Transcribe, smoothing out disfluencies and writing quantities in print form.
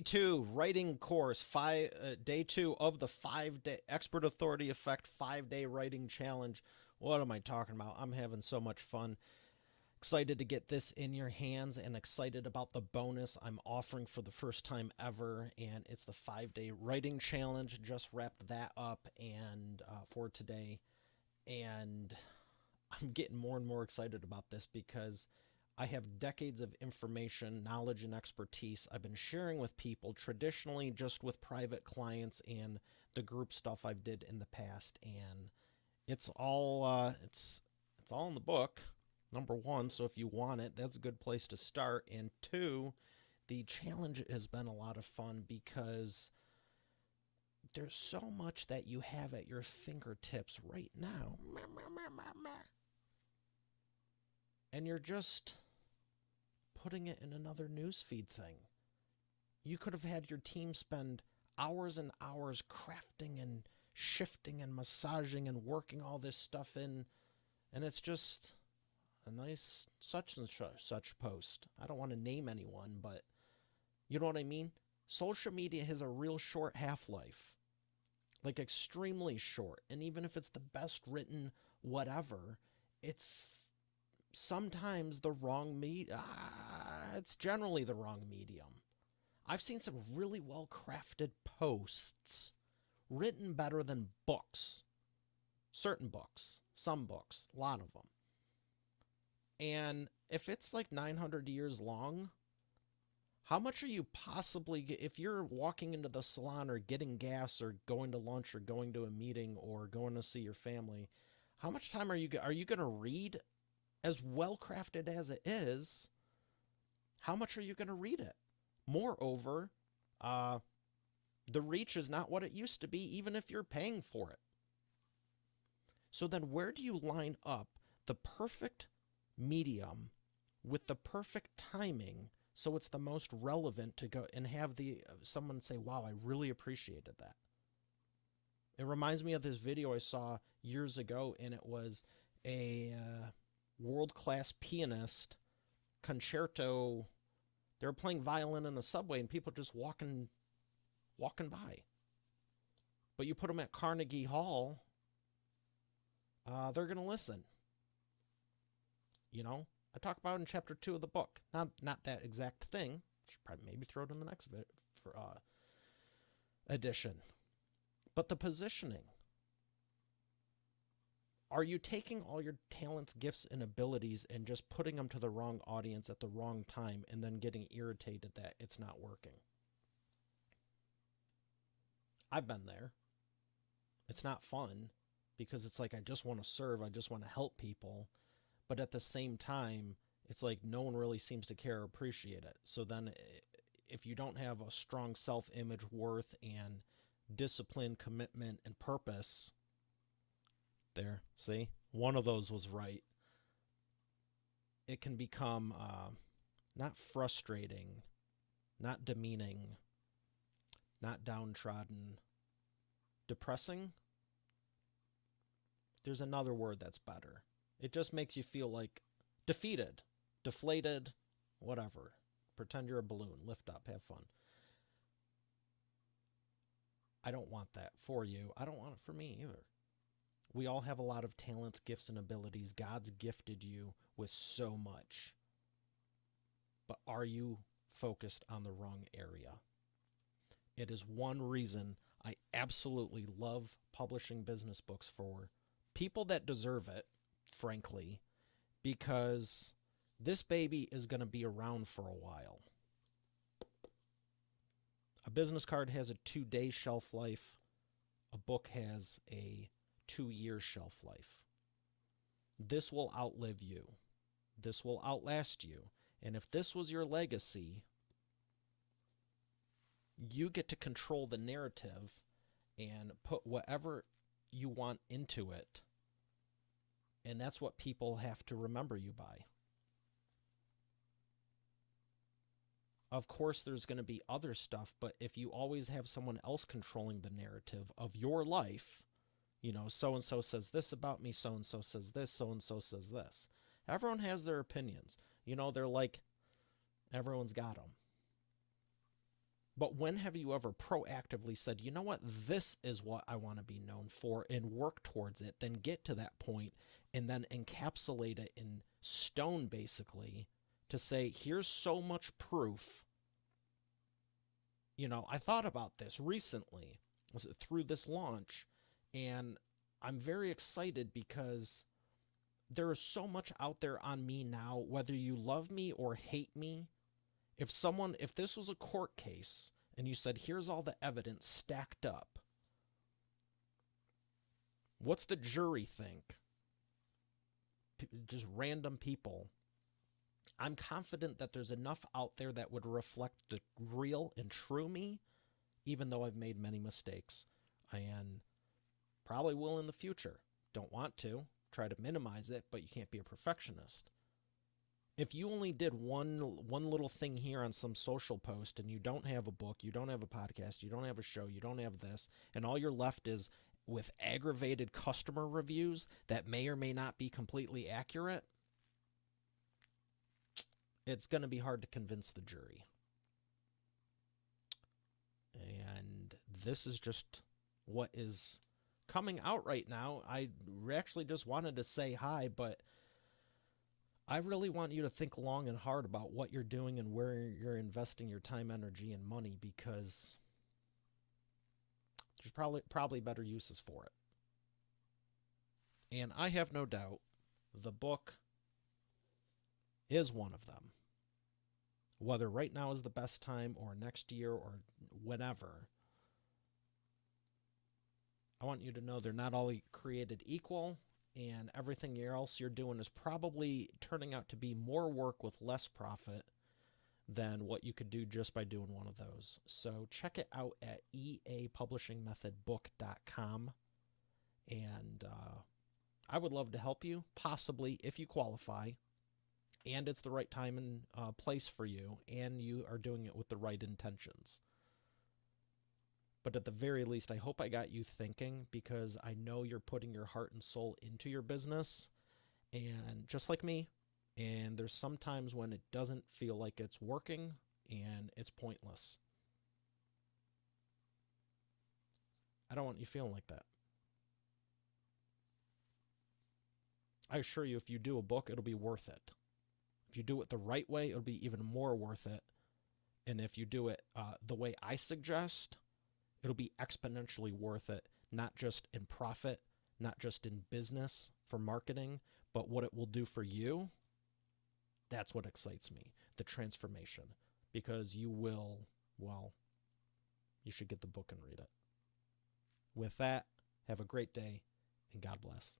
Day two, writing course, day two of the 5 day Expert Authority Effect 5 day writing challenge. What am I talking about? I'm having so much fun. Excited to get this in your hands and excited about the bonus I'm offering for the first time ever. And it's the 5 day writing challenge. Just wrapped that up and for today. And I'm getting more and more excited about this because I have decades of information, knowledge, and expertise I've been sharing with people, traditionally just with private clients and the group stuff I've did in the past. And it's all in the book. Number one, so if you want it, that's a good place to start. And two, the challenge has been a lot of fun because there's so much that you have at your fingertips right now. And you're just putting it in another newsfeed thing. You could have had your team spend hours and hours crafting and shifting and massaging and working all this stuff in, and it's just a nice such and such post. I don't want to name anyone, but you know what I mean? Social media has a real short half-life, like extremely short. And even if it's the best written whatever, it's sometimes the wrong it's generally the wrong medium. I've seen some really well crafted posts written better than books. Certain books, some books, a lot of them. And if it's like 900 years long, how much are you possibly, if you're walking into the salon or getting gas or going to lunch or going to a meeting or going to see your family, how much time are you going to read? As well crafted as it is, how much are you going to read it? Moreover, the reach is not what it used to be, even if you're paying for it. So then where do you line up the perfect medium with the perfect timing so it's the most relevant to go and have someone say, wow, I really appreciated that. It reminds me of this video I saw years ago, and it was a world-class pianist concerto. They were playing violin in a subway and people just walking by. But you put them at Carnegie Hall, they're going to listen. You know, I talk about it in chapter 2 of the book. Not that exact thing. Should probably maybe throw it in the next edition. But the positioning. Are you taking all your talents, gifts, and abilities and just putting them to the wrong audience at the wrong time and then getting irritated that it's not working? I've been there. It's not fun because it's like I just want to serve. I just want to help people. But at the same time, it's like no one really seems to care or appreciate it. So then if you don't have a strong self-image, worth, and discipline, commitment, and purpose, there, see? One of those was right. It can become not frustrating, not demeaning, not downtrodden, depressing. There's another word that's better. It just makes you feel like defeated, deflated, whatever. Pretend you're a balloon. Lift up. Have fun. I don't want that for you. I don't want it for me either. We all have a lot of talents, gifts, and abilities. God's gifted you with so much. But are you focused on the wrong area? It is one reason I absolutely love publishing business books for people that deserve it, frankly, because this baby is going to be around for a while. A business card has a 2-day shelf life. A book has a 2-year shelf life. This will outlive you. This will outlast you. And if this was your legacy, you get to control the narrative and put whatever you want into it. And that's what people have to remember you by. Of course, there's going to be other stuff, but if you always have someone else controlling the narrative of your life, you know, so-and-so says this about me, so-and-so says this, so-and-so says this. Everyone has their opinions. You know, they're like, everyone's got them. But when have you ever proactively said, you know what, this is what I want to be known for, and work towards it, then get to that point and then encapsulate it in stone, basically, to say, here's so much proof. I thought about this recently, was it through this launch, and I'm very excited because there is so much out there on me now, whether you love me or hate me. If this was a court case and you said, here's all the evidence stacked up, what's the jury think? Just random people. I'm confident that there's enough out there that would reflect the real and true me, even though I've made many mistakes. And probably will in the future. Don't want to. Try to minimize it, but you can't be a perfectionist. If you only did one little thing here on some social post and you don't have a book, you don't have a podcast, you don't have a show, you don't have this, and all you're left is with aggravated customer reviews that may or may not be completely accurate, it's going to be hard to convince the jury. And this is just what is coming out right now. I actually just wanted to say hi, but I really want you to think long and hard about what you're doing and where you're investing your time, energy, and money, because there's probably better uses for it. And I have no doubt the book is one of them. Whether right now is the best time or next year or whenever, I want you to know they're not all created equal, and everything else you're doing is probably turning out to be more work with less profit than what you could do just by doing one of those. So check it out at eapublishingmethodbook.com, and I would love to help you, possibly if you qualify, and it's the right time and place for you, and you are doing it with the right intentions. But at the very least, I hope I got you thinking, because I know you're putting your heart and soul into your business, and just like me, and there's some times when it doesn't feel like it's working and it's pointless. I don't want you feeling like that. I assure you, if you do a book, it'll be worth it. If you do it the right way, it'll be even more worth it. And if you do it the way I suggest, it'll be exponentially worth it, not just in profit, not just in business for marketing, but what it will do for you. That's what excites me, the transformation, because you should get the book and read it. With that, have a great day, and God bless.